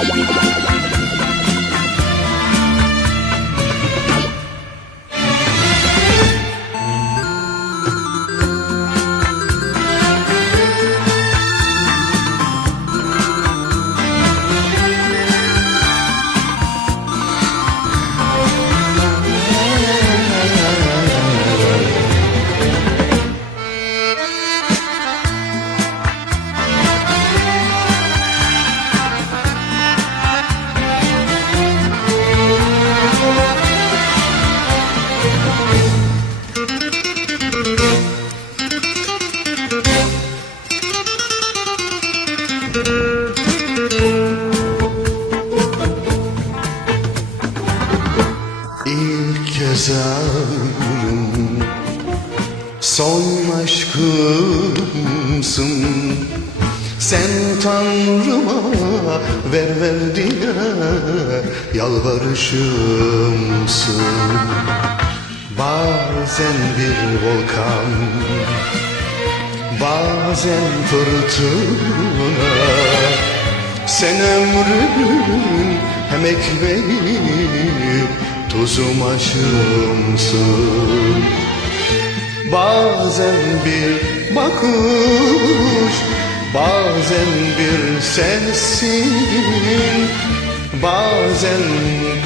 Bye. Kez ağrım Son aşkımsın. Sen Tanrıma ver ver diye yalvarışımsın. Bazen bir volkan Bazen fırtına. Sen ömrün hem ekmeğim Tuzum aşımsın. Bazen bir bakış Bazen bir sensin. Bazen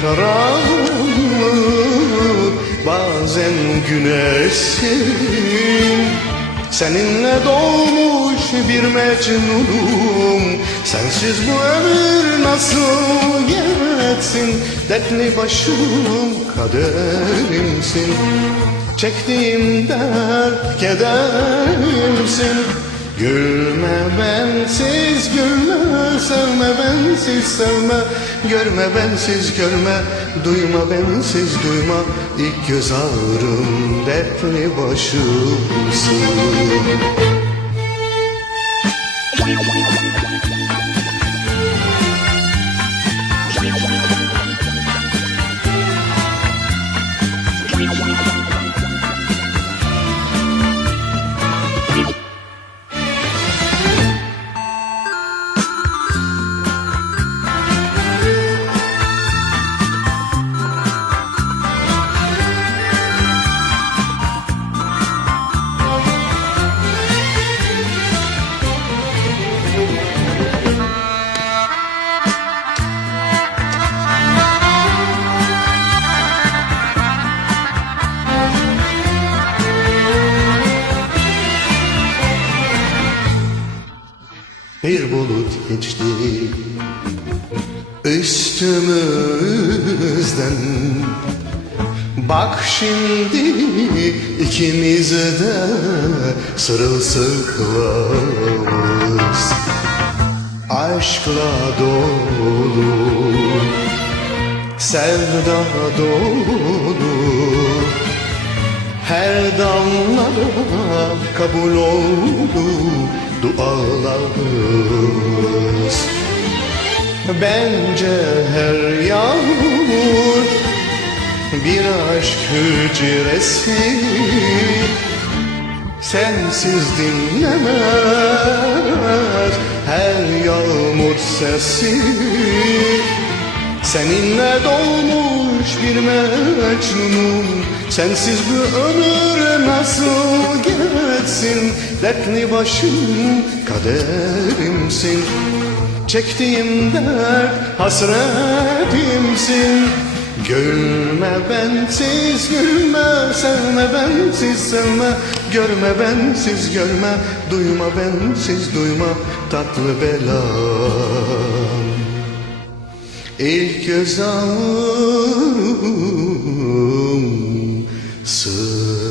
karanlık Bazen güneşsin Seninle doğmuş bir mecnunum. Sensiz bu ömür nasıl geçsin Dertli başım kaderimsin. Çektiğim dert kederimsin Gülme bensiz gülme Sevme bensiz sevme. Görme bensiz görme Duyma bensiz duyma. İlk göz ağrım dertli başımsın Bir bulut geçti. Üstümüzden Bak şimdi ikimiz de sırılsıklamız Aşkla dolu Sevda dolu. Her damla kabul oldu dualarımız. Bence her yağmur bir aşk hücresi. Sensiz dinlemez her yağmur sesi. Seninle dolmuş bir mecnunum Sensiz bu ömür nasıl geçsin Dertli başım kaderimsin? Çektiğim dert hasretimsin. Gülme bensiz gülme Sevme bensiz sevme. Görme bensiz görme Duyma bensiz duyma Tatlı belam. İlk göz ağrım sığ